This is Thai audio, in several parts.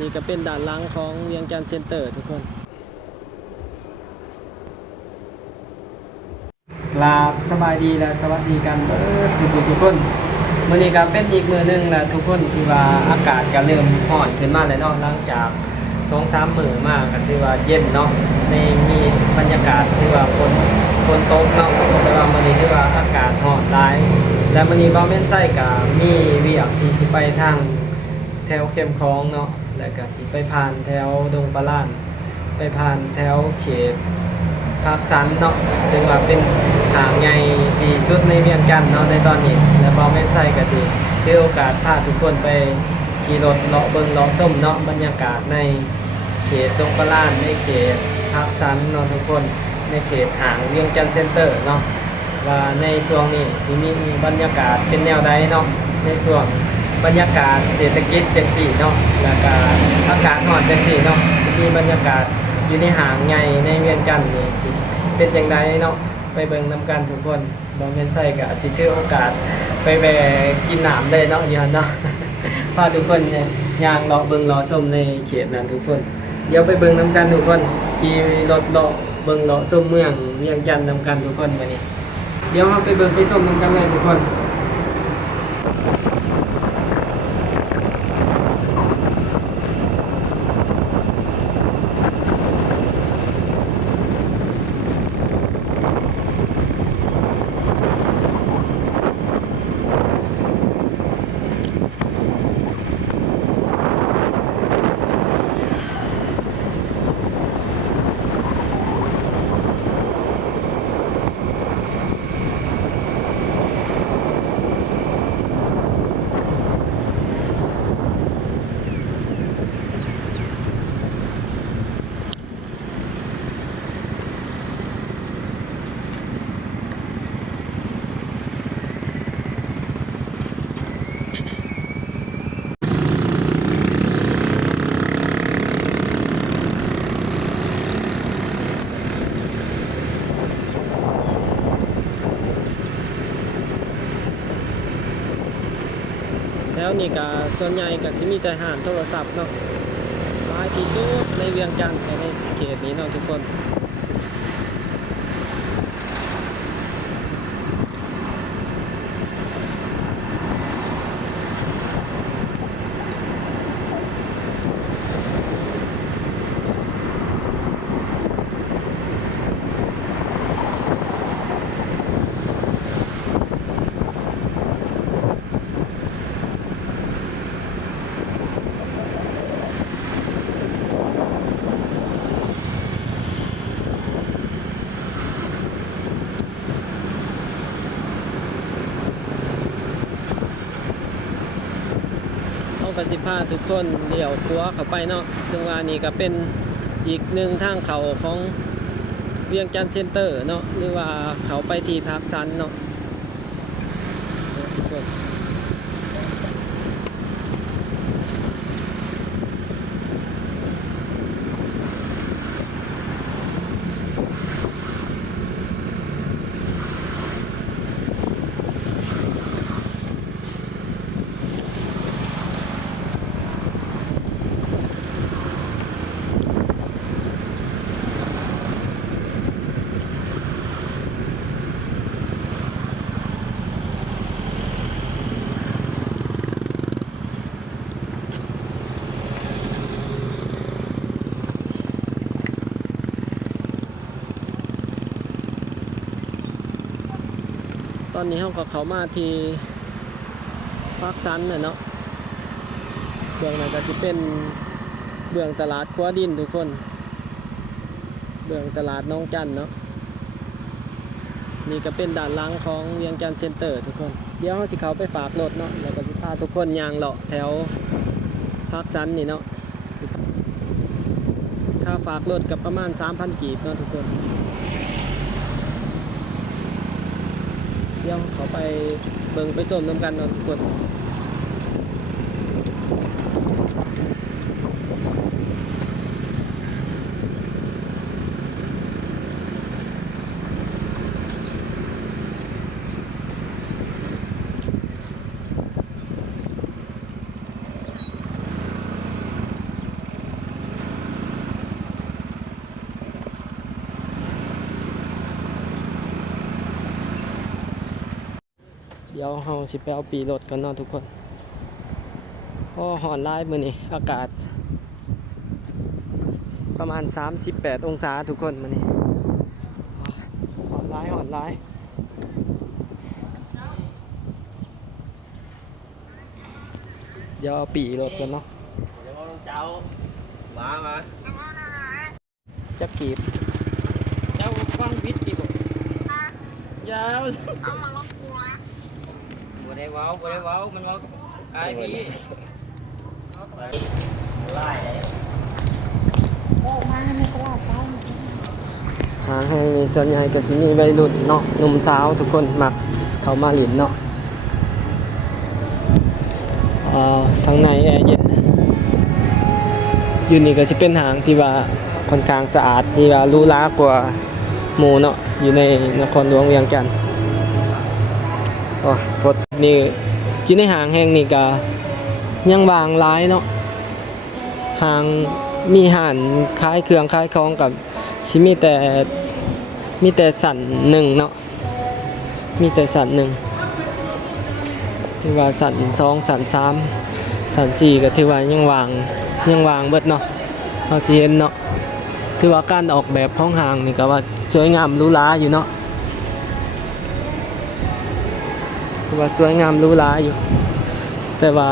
นี่ก็เป็นด้านหลังของเวียงจันทร์เซ็นเตอร์ทุกคนกราบสบายดีและสวัสดีกันเออสุขุสุขคนวันนี้ก็เป็นอีกมือหนึงและทุกคนที่ว่าอากาศก็เริ่มร้อนขึ้นมาแล้วเนาะหลังจากสองสามมือมากก็ที่ว่าเย็นเนาะในมีบรรยากาศที่ว่าฝนฝนตกเนาะแต่ว่ามื้อนี้ที่ว่าอากาศร้อนหลายและมื้อนี้บ่แม่นไส้ก็มีเวียกที่สิไปทางแถวเข้มคลองเนาะ ก็สิไปผ่านแถวดงปลาล้าน ไปผ่านแถวเขตภาคสันเนาะซึ่งว่าเป็นทางใหญ่ที่สุดในเวียงจันทน์เนาะในตอนนี้ และบอแม่นไส้ก็สิถือโอกาสพาทุกคนไปขี่รถเลาะเบิงเลาะส้มเนาะบรรยากาศในเขตตรงปลานในเขตภาคสันเนาะทุกคนในเขตหางเวียงจันทน์เซ็นเตอร์เนาะว่าในช่วงนี้สิมีบรรยากาศเป็นแนวใดเนาะในช่วง บรรยากาศเศรษฐกิจจังสี่เนาะแล้วก็อากาศร้อนจังสี่เนาะมีบรรยากาศอยู่ในหางใหญ่ในเวียงจันทน์นี่สิเป็นจังไดเนาะไปเบิ่งน้ำกันทุกคนบ่แม่นใส่ก็สิถือโอกาสไปแวกินหน้ำได้เนาะอยู่หั่นเนาะพาทุกคนเนี่ยยางเลาะเบิ่งเลาะชมในเขตนั้นทุกคน เดี๋ยวไปเบิ่งน้ำกันทุกคนขี่รถเลาะเบิ่งเลาะชมเมืองเวียงจันทน์นำกันทุกคนมื้อนี้ เดี๋ยวเราไปเบิ่งไปชมน้ำกันเลยทุกคน วนี้ก็ส่วนใหญ่ก็สิมีแต่ห้านโทรศัพท์เนาะหลายที่สุดในเวียงจันทร์ในเขตนี้เนาะทุกคน กสิพาทุกคนเดี่ยวครัวเข้าไปเนาะซึ่งว่านี่ก็เป็นอีกหนึ่งทางเขาของเวียงจันทร์เซ็นเตอร์เนาะหรือว่าเขาไปที่พักซันเนาะทุกคน ตอนนี้เขาก็เขามาที่พักซันน่ะเนาะเบื้องนั้นก็จะเป็นเบื้องตลาดครัวดินทุกคน เบื้องตลาดน้องจันเนาะนี่ก็เป็นด้านล่างของเวียงจันเซ็นเตอร์ทุกคน เดี๋ยวเราสิเขาไปฝากรถเนาะแล้วก็สิพาทุกคนยางเลาะแถวพักซันนี่เนาะค่าฝากรถกับประมาณ 3,000 กีบเนาะทุกคน เดี๋ยวเขาไปเบิ่งไปส้มน้ำกันเนาะทุกคน เดี๋ยวเฮาสิไปเอาปีรถกันเนาะทุกคนโอ้หอนร้ายมื้อนี้อากาศ ประมาณ 38 องศาทุกคนมื้อนี้หอนร้ายหอนร้ายเดี๋ยวเอาปีรถกันเนาะเดี๋ยวเราเจ้ามามาจักกีบเจ้าฟังพิษดีบ่ยาวบ่ ได้เว้าบ่ได้เว้ามันเว้ากับไอ้พี่ไล่เลยหาให้ส่วนใหญ่ก็สิมีวัยรุ่นเนาะหนุ่มสาวทุกคนมักเข้ามาหลินเนาะเอ่อทางในแอร์เย็นอยู่นี่ก็สิเป็นหางที่ว่าค่อนข้างสะอาดที่ว่าหรู้ล้ากว่าหมู่เนาะอยู่ในนครหลวงเวียงจันท น์โอ้พดนี่อยู่ในหางแห่งนี้ก็ยังวางร้ายเนาะหางมีห่านคล้ายเครื่องคล้ายคล้องกับชิมีแต่มีแต่สันหนึ่งเนาะมีแต่สันหนึ่งที่ว่าสันสองสันสามสันสี่ก็ที่ว่ายังวางยังวางเบิดเนาะเราสิเห็นเนาะที่ว่าการออกแบบของหางนี่ก็ว่าสวยงามหรูหราอยู่เนาะ ว่าสวยงามรูหราอยู่ แต่ว่า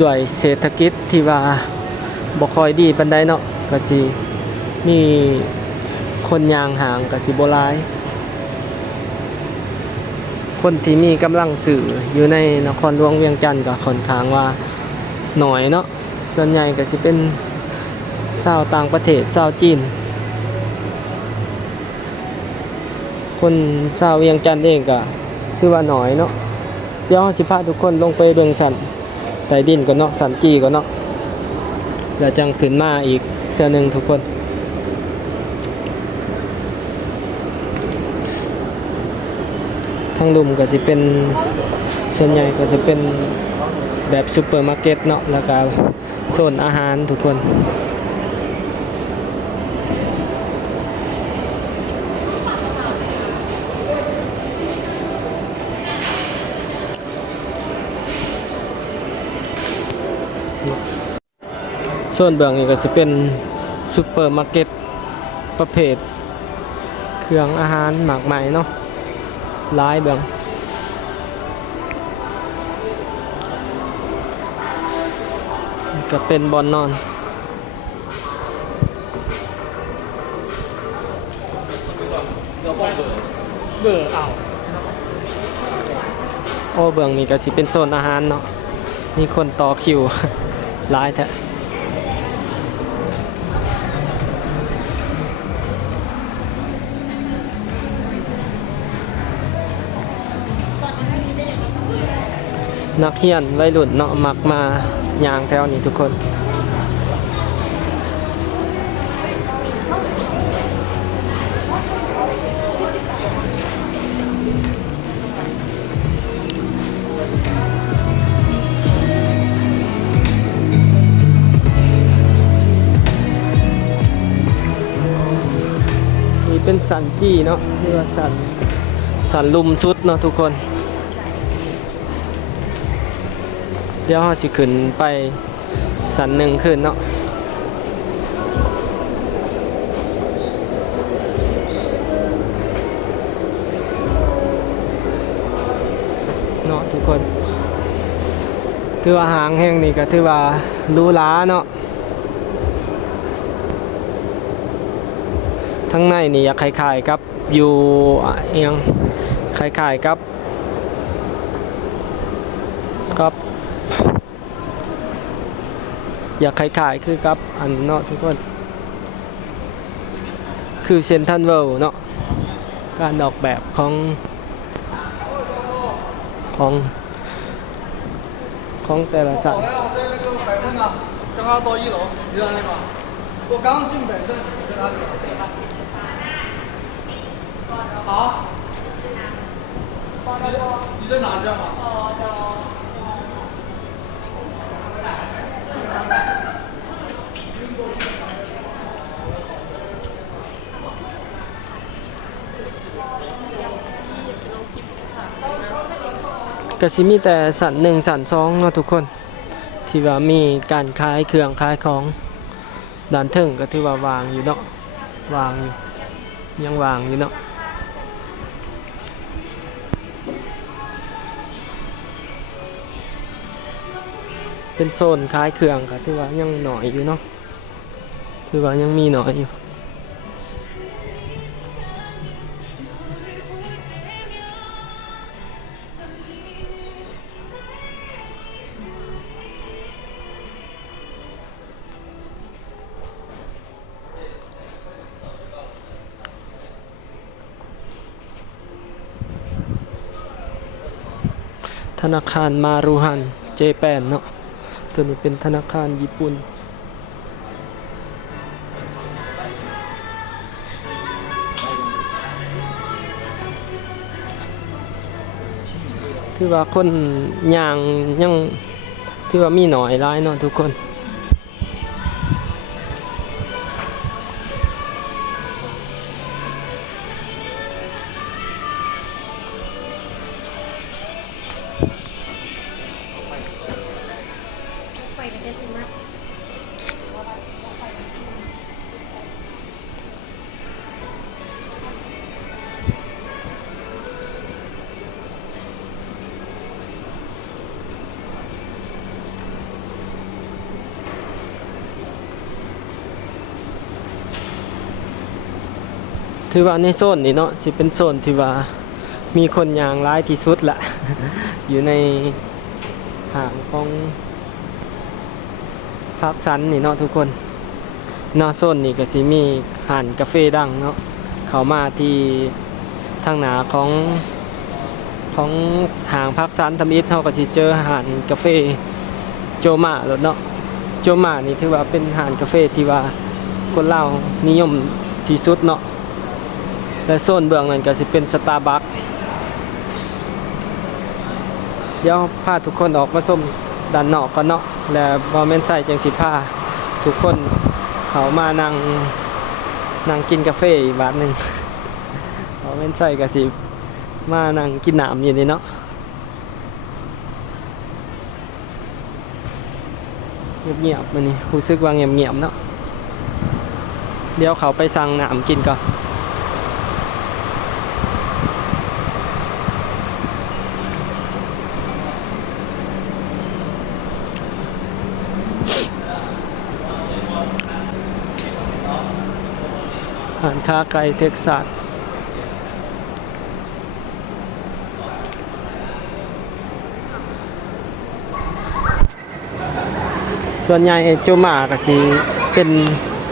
ด้วยเศรษฐกิจที่ว่าบ่ค่อยดีปานใดเนาะก็สิมีคนยางห่างกับสิโบหลาย คนที่มีกำลังสื่ออยู่ในนครหลวงเวียงจันทน์ก็ค่อนข้างว่าหน่อยเนาะส่วนใหญ่ก็สิเป็นชาวต่างประเทศชาวจีน คนชาวเวียงจันทน์เองก็ ถือว่าหน่อยเนาะเดี๋ยวเราสิพาทุกคนลงไปเบิ่งสันใต้ดินก่อนเนาะสันจีก่อนเนาะแล้วจังขึ้นมาอีกเทื่อหนึงทุกคนทางลุมก็จะเป็นส่วนใหญ่ก็จะเป็นแบบซูเปอร์มาร์เก็ตเนาะแล้วก็โซนอาหารทุกคน ส่วนเบื้องนี้ก็จะเป็นซูเปอร์มาร์เก็ตประเภท เครื่องอาหารหมากไหมเนาะหลายเบิ่งก็เป็นบอนนอนเบื่อเอาโอ้เบิ่งนี่ก็สิเป็นโซนอาหารเนาะมีคนต่อคิวหลายแท้ นักเรียนวัยรุ่นเนาะมักมาย่างแถวนี้ทุกคนมีเป็นสันจี้เนาะเรียกว่าสันสันลุมสุดเนาะทุกคน ดี๋ยวเราสิขึ้นไปสันหนึ่งขึ้นเนาะเนาะทุกคนถือว่าหางแห่งนี้ก็ถือว่ารูหราเนาะทั้งในนี่อยากคล้ายๆกับอยู่เอียงคล้ายๆกับกับ อยากคล้ายๆคือกับอันเนาะทุกคน คือเซนทันเวิลด์เนาะการออกแบบของของของแต่ละสัตว์ 我要在那个百盛呢，刚刚到一楼，你在哪里吗？我刚进百盛，你在哪里？啊？你在哪家吗？ ก็สิมีแต่สันหนึ่งสันสองเนาะทุกคน ที่ว่ามีการขายเครื่องขายของด้านเทิงก็ถือว่าวางอยู่เนาะวางอยู่ยังวางอยู่เนาะเป็นโซนขายเครื่องก็ถือว่ายังหน่อยอยู่เนาะถือว่ายังมีหน่อยอยู่ นาคารมารุฮันเจแปนเนาะตัวนี้เป็นธนาคารญี่ปุ่นที่ว่าคนย่างยังที่ว่ามีหน่อยร้ายเนาะทุกคน ถือว่าในโซนนี้เนาะสิเป็นโซนที่ว่ามีคนยางร้ายที่สุดละ อยู่ในห่างของภาคสันนี่เนาะทุกคนนาะโซนนี้ก็สิมีห่านกาแฟดังเนาะเขามาที่ทางหนาของของห่างภาคสันทำอิฐเฮาก็สิเจอห่านกาแฟโจมาแล้วเนาะโจมานี่ถือว่าเป็นห่านกาแฟที่ว่าคนเล่านิยมที่สุดเนาะ และโซนเบื้องนั้นก็สิเป็นสตาร์บัคเดี๋ยวพาทุกคนออกมาชมด้านนอกกันเนาะและบอมเมนใส่จังสิพาทุกคนเขามานั่งนั่งกินกาแฟอีกบาทหนึ่งบอมเมนใส่ก็สิมานั่งกินน้ำอยู่นี่เนาะเงียบๆมันนี่รู้สึกว่าเงียบๆเนาะเดี๋ยวเขาไปสั่งน้ำกินก่อน อาหาร ค้าไก่เท็กซัสส่วนใหญ่จูมาก็สิเป็น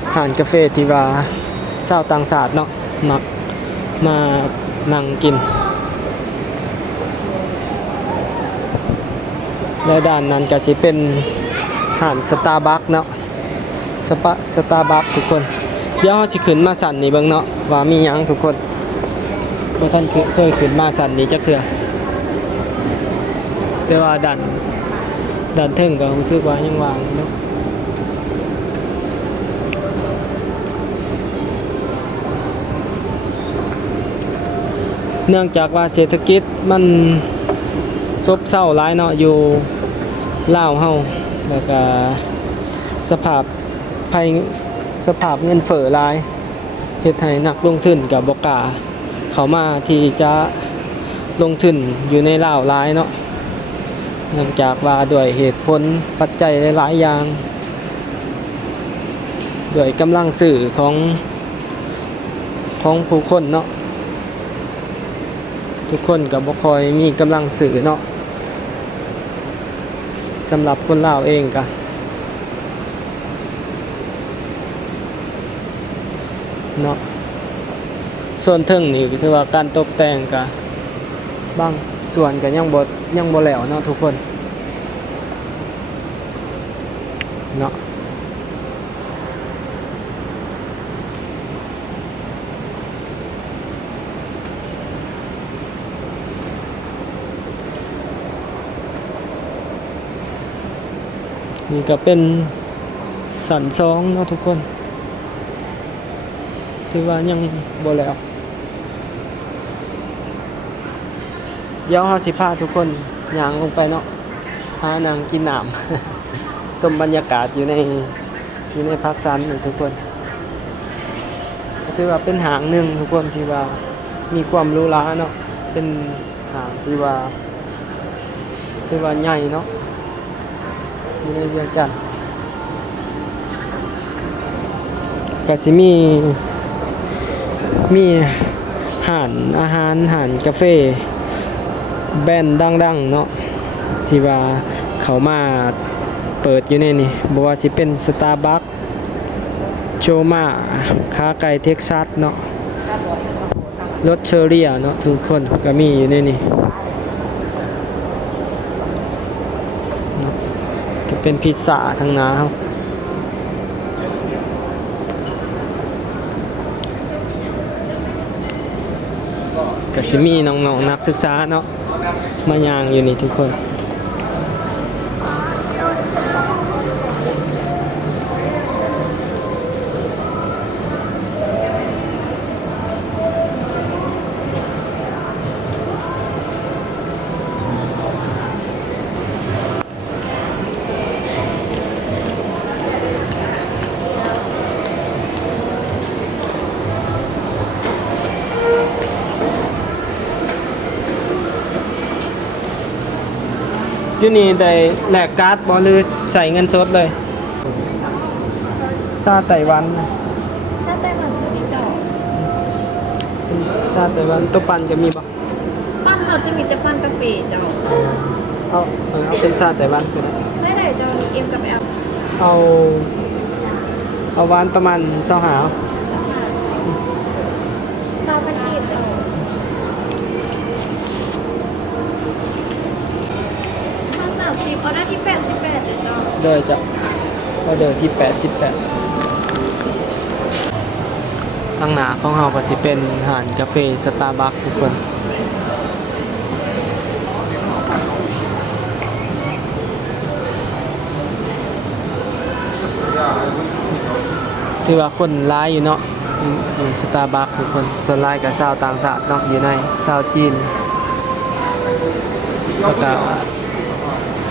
อาหารกาแฟที่ว่าชาวต่างชาติเนาะมักมานั่งกิน และด้านนั้นก็สิเป็นอาหารสตาร์บัคเนาะสปะสตาร์บัคทุกคน เดี๋ยวเราสิขึ้นมาสั่นนี่เบิ่งเนาะว่ามียังทุกคนบ่อท่านเคยขึ้นมาสั่นนี่จักเทื่อแต่ว่าดันดันเทิงก็รู้สึกว่ายังวางเนาะเนื่องจากว่าเศรษฐกิจมันซบเซาหลายเนาะอยู่ลาวเฮาแล้วก็สภาพภัย สภาพเงินเฟ้อลายเฮ็ดให้นักลงทุนกับบกาเขามาที่จะลงทุนอยู่ในลาวลายเนาะเนื่องจากว่าด้วยเหตุผลปัจจัยหลายอย่างด้วยกำลังสื่อของของผู้คนเนาะทุกคนกับบ่คอยมีกำลังสื่อเนาะสำหรับคนลาวเองก็เนาะ ส่วนเทิงนี่ก็คือว่าการตกแต่งกับบางส่วนก็ยังบ่ยังบ่แล้วเนาะทุกคนเนาะนี่ก็เป็นสันสองเนาะทุกคน ถือว่ายังบ่แล้ว เดี๋ยวเราสิพาทุกคนย่างลงไปเนาะหานางกินน้ำชมบรรยากาศอยู่ในอยู่ในพักซันนี่ทุกคนก็คือว่าเป็นหางหนึ่งทุกคนที่ว่ามีความรู้ล้าเนาะเป็นหางที่ว่าที่ว่าใหญ่เนาะอยู่ในเวียงจันทน์ก็สิมีมีหานอาหารหานกาแฟ แบรนด์ดังๆเนาะที่ว่าเขามาเปิดอยู่ในนี่บ่ว่าสิเป็นสตาร์บัคโจมาค้าไก่เท็กซัสเนาะรถเชอรี่เนาะทุกคนก็มีอยู่ในนี่เนาะก็เป็นพิซซ่าทั้งหนาครับก็สิมีน้องๆนักศึกษาเนาะ มายางอยู่นี่ทุกคน ยูนี่ได้แหลกการ์ดบอลเลยใส่เงินสดเลยซาไต้วันซะชาติไต้หวันมีเจ้าซาไต้วันตัวปันจะมีบ่บ้านเราจะมีแต่ปันกาแฟเจ้าเอาเอาเป็นซาไต้วันก็ได้ใช่ได้เจ้ามีเอ็มกับเอลเอาเอาวานประมาณ25 เลยเจ้าเดยจะเอาเดยที่88ข้างหน้าของเฮาก็สิเป็นอาหารกาแฟสตาร์บัคทุกคนถือว่าคนร้ายอยู่เนาะอยู่สตาร์บัคทุกคนส่วนร้ายกับชาวต่างชาติเนาะอยู่ในชาวจีนแล้วก็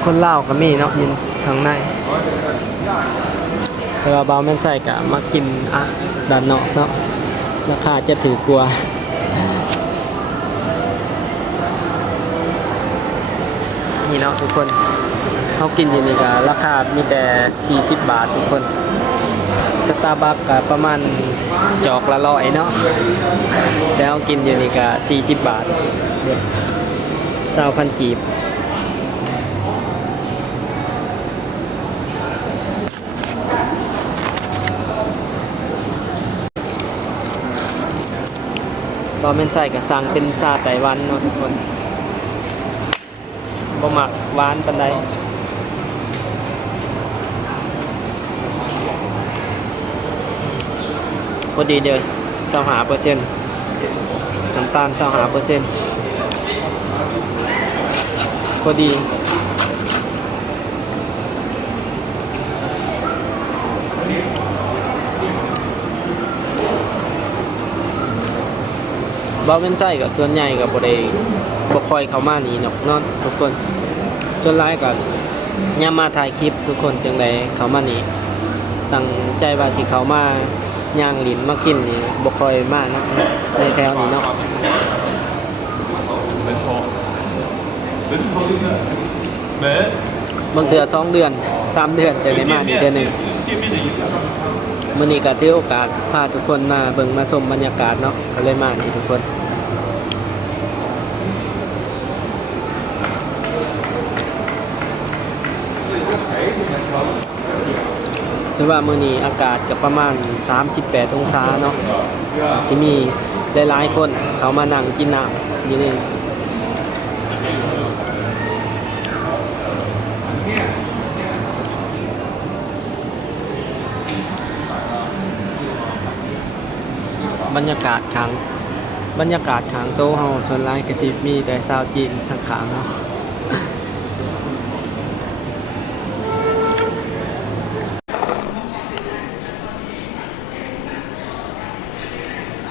คนเล่าก็มีเนาะยู่ ทางในแต่ว่าเบาแม่นใส่กะมากินอะด้านนอกเนาะราคาจะถือกลัวนี่เนาะทุกคนเขากินอยู่นี่ก็ราคา มีแต่ 40 บาททุกคน สตาร์บัคก็ประมาณจอกละร้อยเนาะแล้วกินอยู่นี่ก็40 บาทเด็ดสาวพันกีบ บอมเมนใส่กับสั่งเป็นซาไต้หวันเนาะทุกคนบ่หมักหวานปันใดพอดีเดียสาหาเปอร์เซ็นต์น้ำตาลสาหาเปอร์เซ็นต์พอดี บ้าเป็นไส้กับส่วนใหญ่กับบริบคอยเขามานีเนาะนอนทุกคนจนร้ากันยามาถ่ายคลิปทุกคนจังไดเขามานีตั้งใจว่าสิเขามาย่างหลินมากินนี่บคอยมากนะในแถวนี้เนาะบางเถื่อสองเดือนสามเดือนจะได้มาเดือนหนึ่งมื่อนี้ก็ที่โอกาสพาทุกคนมาเบิ่งมาชมบรรยากาศเนาะก็เลยมานีทุกคน หรือว่ามื้อนี้อากาศก็ประมาณ 38 องศาเนาะสิมีหลายๆคนเขามานั่งกินน้ำอยู่นี่บรรยากาศขังบรรยากาศขังโต๊ะเฮาส่วนหลายก็สิมีแต่ชาวจีนทางขางเนาะ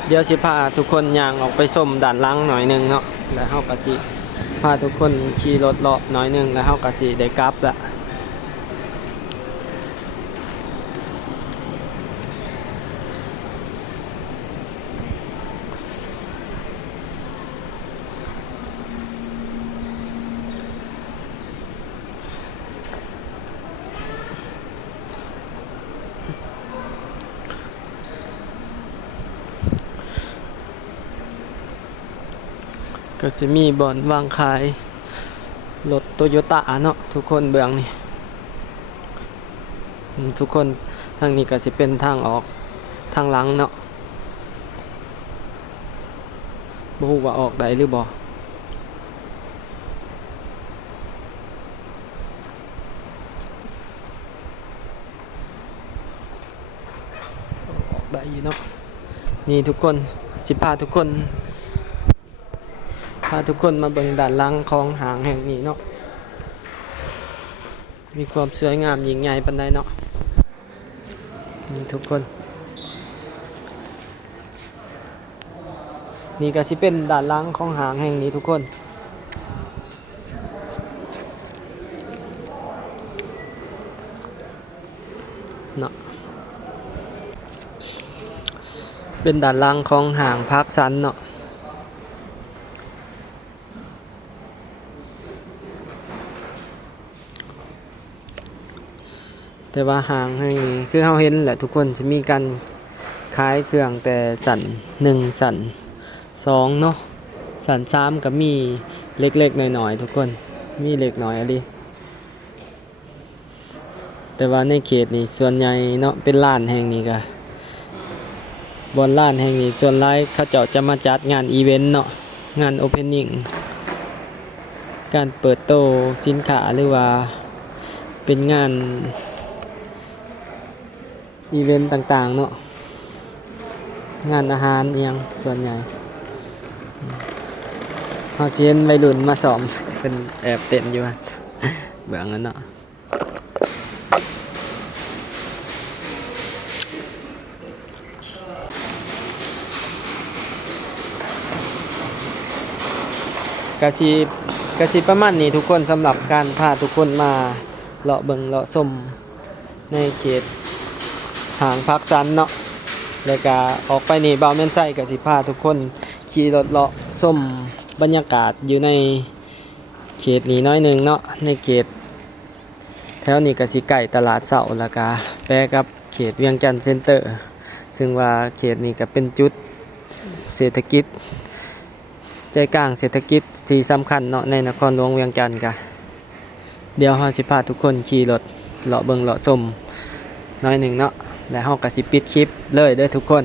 เดี๋ยวสิพาทุกคนย่างออกไปส้มด่านล้างหน่อยหนึงเนาะแล้วเฮากะสิพาทุกคนขี่รถเลาะน้อยหนึงแล้วเฮากะสิได้กลับละ ก็สิมีบ่อนวางขายรถโตโยต้าเนาะทุกคนเบื้องนี่ทุกคนทางนี้ก็สิเป็นทางออกทางหลังเนาะบ่ฮู้ว่าออกได้หรือบ่ออกได้อยู่เนาะนี่ทุกคนสิพาทุกคนาทุกคนมาเบิ่งด้านล่างของหางแห่งนี้เนาะ มีความสวยงามยิ่งใหญ่ปานใดเนาะ นี่ทุกคน นี่ก็สิเป็นด้านล่างของหางแห่งนี้ทุกคนเนาะเป็นด้านล่างของหางพักสันเนาะ แต่ว่าหางให้คือเราเห็นแหละทุกคนจะมีการขายเครื่องแต่สันหนึ่งสันสองเนาะสันสามก็มีเล็กๆหน่อยๆทุกคนมีเล็กน้อยอะไรแต่ว่าในเขตนี้ส่วนใหญ่เนาะเป็นล้านแห่งนี้ก็บนล้านแห่งนี้ส่วนร้ายเขาเจ้าจะมาจัดงานอีเวนต์เนาะงานโอเพนนิ่งการเปิดโตสินค้าหรือว่าเป็นงาน อีเวนต์ต่างๆเนาะงานอาหารเอียงส่วนใหญ่เขาเชียนวัยรุ่นมาสอมเป็นแอบเต้นอยู่อะเบื้องนั้นเนาะกะชีกะชีประมาณนี้ทุกคนสำหรับการพาทุกคนมาเลาะเบิงเลาะชมในเขต หางพักสันเนาะแล้วก็ออกไปนี่เบาแม่นไส้กับสิพาทุกคนขี่รถเลาะส้มบรรยากาศอยู่ในเขตนี้น้อยหนึ่งเนาะในเขตแถวนี้ก็สิไก่ตลาดเสาแล้วก็แปรกับเขตเวียงจันทน์เซ็นเตอร์ ซึ่งว่าเขตนี้ก็เป็นจุดเศรษฐกิจ ใจกลางเศรษฐกิจที่สำคัญเนาะในนครหลวงเวียงจันทน์กะเดี๋ยวเราสิพาทุกคนขี่รถเลาะเบิงเลาะส้มน้อยหนึ่งเนาะ และห้องกระสิปิดคลิปเลยเด้อทุกคน